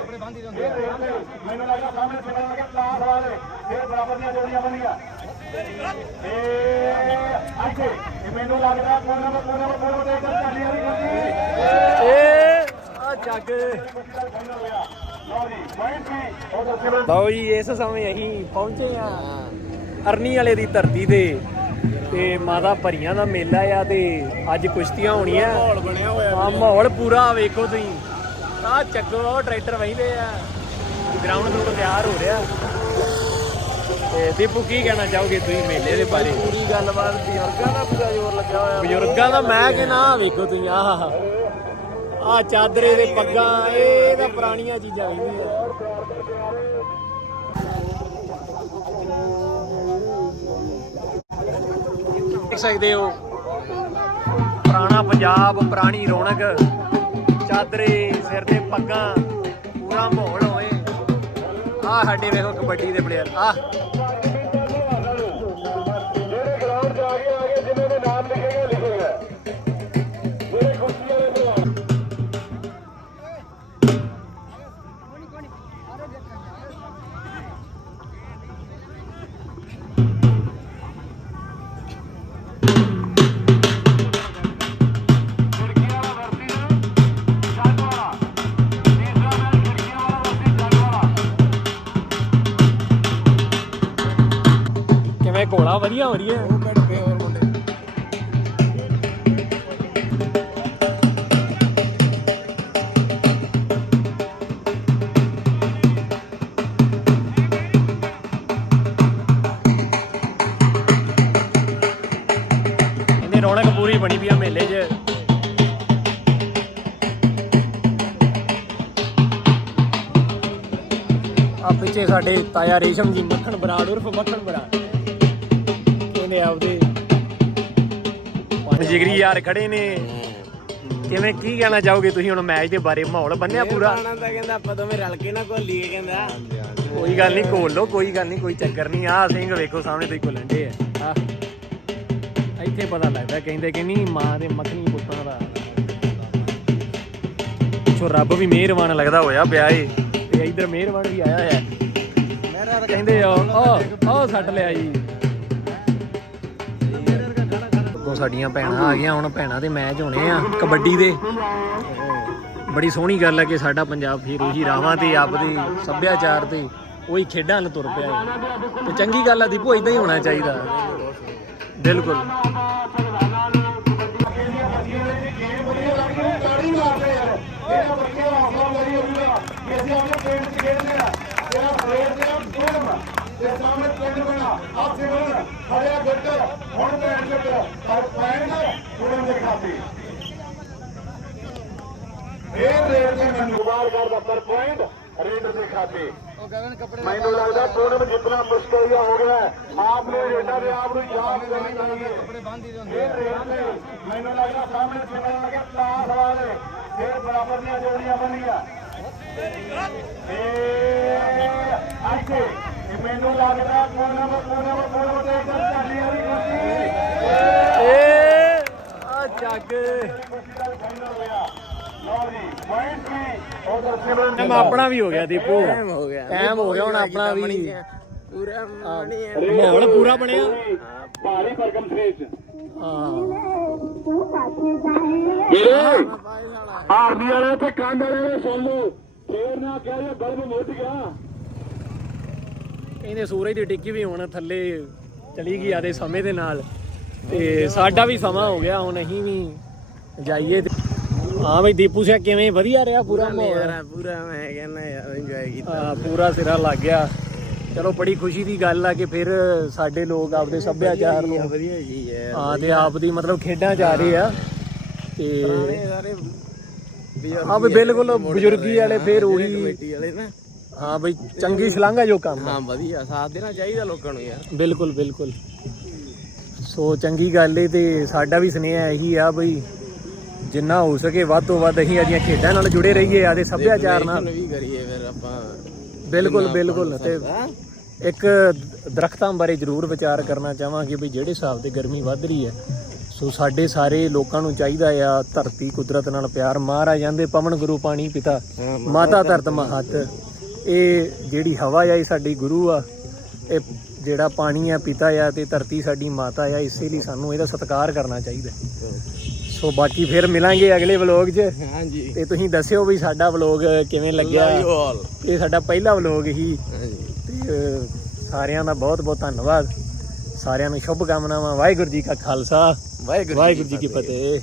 ਮੈਨੂੰ ਲੱਗਾ ਸਾਹਮਣੇ ਚਲਾ ਗਿਆ ਕਲਾਸ ਵਾਲੇ। ਫਿਰ ਬਰਾਬਰ ਦੀਆਂ ਜੋੜੀਆਂ ਬਣੀਆਂ। ਇਹ ਅੱਗੇ ਇਹ ਮੈਨੂੰ ਲੱਗਦਾ ਕੋਨਾ ਨੰਬਰ ਕੋਨਾ ਨੰਬਰ ਕੋਨਾ ਤੇ ਇੱਧਰ ਚੱਲੀ ਵਾਲੀ ਗੁੱਡੀ। ਏ ਆ ਜੱਗ ਲਓ ਜੀ ਪੁਆਇੰਟ ਵੀ ਉਧਰ ਸਿਮਰਨ ਲਓ ਜੀ ਇਸ ਸਮੇਂ ਅਸੀਂ ਪਹੁੰਚੇ ਆ ਅਰਨੀ ਵਾਲੇ ਦੀ ਧਰਤੀ ਤੇ। ਤੇ ਮਾਤਾ ਭਰੀਆਂ ਦਾ ਮੇਲਾ ਆ ਤੇ ਅੱਜ ਕੁਸ਼ਤੀਆਂ ਹੋਣੀਆਂ। ਮਾਹੌਲ ਬਣਿਆ ਹੋਇਆ ਆ ਮਾਹੌਲ ਪੂਰਾ ਵੇਖੋ ਤੁਸੀਂ। ਆ ਚੱਗੋ ਟਰੈਕਟਰ ਵਹਿੰਦੇ ਆ। ਗਰਾਊਂਡ ਤੋਂ ਤਿਆਰ ਹੋ ਰਿਹਾ। ਤੇ ਦੀਪੂ ਕੀ ਕਹਿਣਾ ਚਾਹੋਗੇ ਤੁਸੀਂ ਮੇਲੇ ਦੇ ਬਾਰੇ? ਪੂਰੀ ਗੱਲਬਾਤ ਬਜ਼ੁਰਗਾਂ ਦਾ ਪੂਰਾ ਜ਼ੋਰ ਲੱਗਿਆ ਹੋਇਆ। ਬਜ਼ੁਰਗਾਂ ਦਾ ਮੈਂ ਕਿ ਨਾ ਵੇਖੋ ਤੁਸੀਂ ਆਹ। ਆ ਚਾਦਰੇ ਦੇ ਪੱਗਾਂ ਇਹ ਤਾਂ ਪੁਰਾਣੀਆਂ ਚੀਜ਼ਾਂ ਵਹਿੰਦੀਆਂ ਦੇਖ ਸਕਦੇ ਹੋ ਪੁਰਾਣਾ ਪੰਜਾਬ ਪੁਰਾਣੀ ਰੌਣਕ। ਚਾਦਰੇ ਸਿਰ ਤੇ ਪੱਗਾਂ ਪੂਰਾ ਮਾਹੌਲ ਹੋਏ ਆ ਸਾਡੇ ਵੇਖੋ ਕਬੱਡੀ ਦੇ ਪਲੇਅਰ ਆ ਕਿਵੇਂ ਵਧੀਆ ਹੋ ਰਹੀ ਹੈ ਉਹ ਕੱਢ ਪਏ ਹੋਰ ਮੁੰਡੇ ਇਹਨੇ ਰੌਣਕ ਪੂਰੀ ਬਣੀ ਪਈ ਆ ਮੇਲੇ 'ਚ। ਆ ਪਿੱਛੇ ਸਾਡੇ ਤਾਇਆ ਰੇਸ਼ਮ ਜੀ, ਮੱਖਣ ਬਰਾੜ ਉਰਫ ਮੱਖਣ ਬਰਾੜ। ਕਹਿੰਦੇ ਆਪਦੇ ਜਿਗਰੀ ਯਾਰ ਖੜੇ ਨੇ। ਕਿਵੇਂ ਕੀ ਕਹਿਣਾ ਚਾਹੋਗੇ ਤੁਸੀਂ ਹੁਣ ਮੈਚ ਦੇ ਬਾਰੇ? ਮਾਹੌਲ ਬੰਨਿਆ ਪੂਰਾ? ਆਣਾ ਤਾਂ ਕਹਿੰਦਾ ਆਪਾਂ ਦੋਵੇਂ ਰਲ ਕੇ ਨਾ ਘੋਲੀਏ ਕਹਿੰਦਾ। ਕੋਈ ਗੱਲ ਨਹੀਂ ਕੋਲ ਲੋ ਕੋਈ ਗੱਲ ਨਹੀਂ ਕੋਈ ਚੱਕਰ ਨਹੀਂ। ਆ ਸਿੰਘ ਵੇਖੋ ਸਾਹਮਣੇ ਤੁਸੀਂ ਕੋਲੰਡੇ ਆ। ਆਹ। ਇੱਥੇ ਪਤਾ ਲੱਗਦਾ ਕਹਿੰਦੇ ਕਿ ਨਹੀਂ ਮਾਂ ਦੇ ਮੱਖਣੀ ਪੁੱਤਾਂ ਦਾ। ਪਿੱਛੋਂ ਰੱਬ ਵੀ ਮਿਹਰਬਾਨ ਲੱਗਦਾ ਹੋਇਆ ਪਿਆ ਏ। ਤੇ ਇਧਰ ਮਿਹਰਬਾਨ ਵੀ ਆਇਆ ਹੋਇਆ। ਕਹਿੰਦੇ ਆ ਆ ਆ ਸੱਟ ਲਿਆ ਜੀ। ਅੱਗੋਂ ਸਾਡੀਆਂ ਭੈਣਾਂ ਆ ਗਈਆਂ, ਹੁਣ ਭੈਣਾਂ ਦੇ ਮੈਚ ਹੋਣੇ ਆ ਕਬੱਡੀ ਦੇ। ਬੜੀ ਸੋਹਣੀ ਗੱਲ ਹੈ ਕਿ ਸਾਡਾ ਪੰਜਾਬ ਫਿਰ ਉਹੀ ਰਾਵਾਂ ਤੇ, ਆਪਦੇ ਸੱਭਿਆਚਾਰ ਤੇ ਉਹੀ ਖੇਡਾਂ ਨਾਲ ਤੁਰ ਪਿਆ ਹੈ ਤੇ ਚੰਗੀ ਗੱਲ ਆ ਦੀਪੂ ਇਦਾਂ ਹੀ ਹੋਣਾ ਚਾਹੀਦਾ। ਬਿਲਕੁਲ। ਤੇ ਸਾਹਮਣੇ ਪਿੰਡ ਬਣਾ, ਆਸੇ ਬਣ ਖੜਿਆ ਗੱਟ, ਹੁਣ ਪੈਣ ਗੱਟ ਪਰ ਪੈਣ ਗੁਰਮ ਦੇ ਖਾਤੇ। ਇਹ ਰੇਡ ਤੇ ਮੈਨੂੰ ਬਾਰ ਪਰ ਪੁਆਇੰਟ ਰੇਡਰ ਦੇ ਖਾਤੇ। ਮੈਨੂੰ ਲੱਗਦਾ ਟੂਰਨਾਮੈਂਟ ਜਿੱਤਣਾ ਮੁਸ਼ਕਲ ਹੋ ਗਿਆ ਆਪ ਨੂੰ ਰੇਡਾਂ ਦੇ ਆਪ ਨੂੰ ਯਾਦ ਕਰਨੀ ਚਾਹੀਦੀ ਹੈ। ਇਹ ਰੇਡ ਤੇ ਮੈਨੂੰ ਲੱਗਦਾ ਸਾਹਮਣੇ ਚਲਾ ਗਿਆ ਕਲਾਸ ਵਾਲੇ। ਫਿਰ ਬਰਾਬਰ ਦੀਆਂ ਜੋੜੀਆਂ ਬਣੀਆਂ। ਇਹ ਅੱਗੇ ਮੈਨੂੰ ਲੱਗਦਾ ਤੇ ਚੱਲੀ ਵਾਲੀ ਗੁੱਡੀ ਏ ਆ ਜੱਗ। ਟਾਈਮ ਆਪਣਾ ਵੀ ਹੋ ਗਿਆ ਦੀਪੂ। ਟਾਈਮ ਹੋ ਗਿਆ। ਟਾਈਮ ਹੋ ਗਿਆ ਹੁਣ ਆਪਣਾ ਵੀ। ਪੂਰਾ ਮਣੀ ਮਾਹੌਲ ਪੂਰਾ ਬਣਿਆ। ਭਾਰੀ ਹਾਂ। ਵੀਰੇ ਆਰਮੀ ਵਾਲੇ ਤੇ ਕੰਧ ਵਾਲੇ ਨੇ ਸੁਣ ਲਓ। ਫੇਰ ਨਾ ਕਹਿ ਰਿਹਾ ਬਲਬ ਮੁੱਟ ਗਿਆ। ਕਹਿੰਦੇ ਸੂਰਜ ਦੀ ਟਿੱਕੀ ਵੀ ਹੁਣ ਥੱਲੇ ਚਲੀ ਗਈ ਆਦੇ ਸਮੇਂ ਦੇ ਨਾਲ। ਤੇ ਸਾਡਾ ਵੀ ਸਮਾਂ ਹੋ ਗਿਆ ਹੁਣ ਅਸੀਂ ਵੀ ਜਾਈਏ ਹਾਂ ਬਈ ਦੀਪੂ ਸਿਆ ਕਿਵੇਂ? ਵਧੀਆ ਰਿਹਾ ਪੂਰਾ ਮਾਹੌਲ? ਯਾਰ ਪੂਰਾ ਮੈਂ ਕਹਿੰਦਾ ਯਾਰ ਇੰਜੋਏ ਕੀਤਾ। ਹਾਂ, ਪੂਰਾ ਸਿਰਾ ਲੱਗ ਗਿਆ। ਚਲੋ ਬੜੀ ਖੁਸ਼ੀ ਦੀ ਗੱਲ ਆ ਕਿ ਫਿਰ ਸਾਡੇ ਲੋਕ ਆਪਦੇ ਸੱਭਿਆਚਾਰ ਨੂੰ ਵਧੀਆ ਜੀ ਯਾਰ ਹਾਂ ਤੇ ਆਪਦੀ ਮਤਲਬ ਖੇਡਾਂ ਚ ਆ ਰਹੇ ਆ। ਤੇ ਸਾਰੇ ਹਾਂ ਬਈ ਬਿਲਕੁਲ ਬਜ਼ੁਰਗੀ ਵਾਲੇ ਫਿਰ ਉਹੀ ਕਮੇਟੀ ਵਾਲੇ ਨਾ। ਹਾਂ ਬਈ ਚੰਗੀ ਸ਼ਲਾਘਾ ਜੋ ਕੰਮ। ਹਾਂ ਵਧੀਆ ਸਾਥ ਦੇਣਾ ਚਾਹੀਦਾ ਲੋਕਾਂ ਨੂੰ ਯਾਰ। ਬਿਲਕੁਲ ਬਿਲਕੁਲ। ਸੋ ਚੰਗੀ ਗੱਲ ਏ ਤੇ ਸਾਡਾ ਵੀ ਸੁਨੇਹਾ ਇਹੀ ਆ ਬਈ ਜਿੰਨਾ ਹੋ ਸਕੇ ਵੱਧ ਤੋਂ ਵੱਧ ਅਸੀਂ ਆਦੀਆਂ ਖੇਡਾਂ ਨਾਲ ਜੁੜੇ ਰਹੀਏ ਆਦੇ ਸੱਭਿਆਚਾਰ ਨਾਲ। ਵੀ ਕਰੀਏ ਫਿਰ ਆਪਾਂ। ਬਿਲਕੁਲ ਬਿਲਕੁਲ। ਤੇ ਇੱਕ ਦਰਖਤਾਂ ਬਾਰੇ ਜ਼ਰੂਰ ਵਿਚਾਰ ਕਰਨਾ ਚਾਹਾਂਗੇ ਵੀ ਜਿਹੜੇ ਹਿਸਾਬ ਤੇ ਗਰਮੀ ਵੱਧ ਰਹੀ ਹੈ। ਸੋ ਸਾਡੇ ਸਾਰੇ ਲੋਕਾਂ ਨੂੰ ਚਾਹੀਦਾ ਆ ਧਰਤੀ ਕੁਦਰਤ ਨਾਲ ਪਿਆਰ। ਮਹਾਰਾਜ ਜਾਂਦੇ ਪਵਨ ਗੁਰੂ ਪਾਣੀ ਪਿਤਾ ਮਾਤਾ ਧਰਤ ਮਹਤ। ਇਹ ਜਿਹੜੀ ਹਵਾ ਆ ਇਹ ਸਾਡੀ ਗੁਰੂ ਆ। ਇਹ ਜਿਹੜਾ ਪਾਣੀ ਆ ਪਿਤਾ ਆ ਤੇ ਧਰਤੀ ਸਾਡੀ ਮਾਤਾ ਆ ਇਸੇ ਲਈ ਸਾਨੂੰ ਇਹਦਾ ਸਤਿਕਾਰ ਕਰਨਾ ਚਾਹੀਦਾ। ਸੋ ਬਾਕੀ ਫਿਰ ਮਿਲਾਂਗੇ ਅਗਲੇ ਵਲੋਗ 'ਚ। ਹਾਂਜੀ। ਤੇ ਤੁਸੀਂ ਦੱਸਿਓ ਵੀ ਸਾਡਾ ਵਲੋਗ ਕਿਵੇਂ ਲੱਗਿਆ. ਇਹ ਸਾਡਾ ਪਹਿਲਾ ਵਲੋਗ ਹੀ। ਹਾਂਜੀ। ਤੇ ਸਾਰਿਆਂ ਦਾ ਬਹੁਤ ਬਹੁਤ ਧੰਨਵਾਦ। ਸਾਰਿਆਂ ਨੂੰ ਸ਼ੁਭ ਕਾਮਨਾਵਾਂ। ਵਾਹਿਗੁਰੂ ਜੀ ਕਾ ਖਾਲਸਾ। ਵਾਹਿਗੁਰੂ ਜੀ ਕੀ ਫਤਿਹ।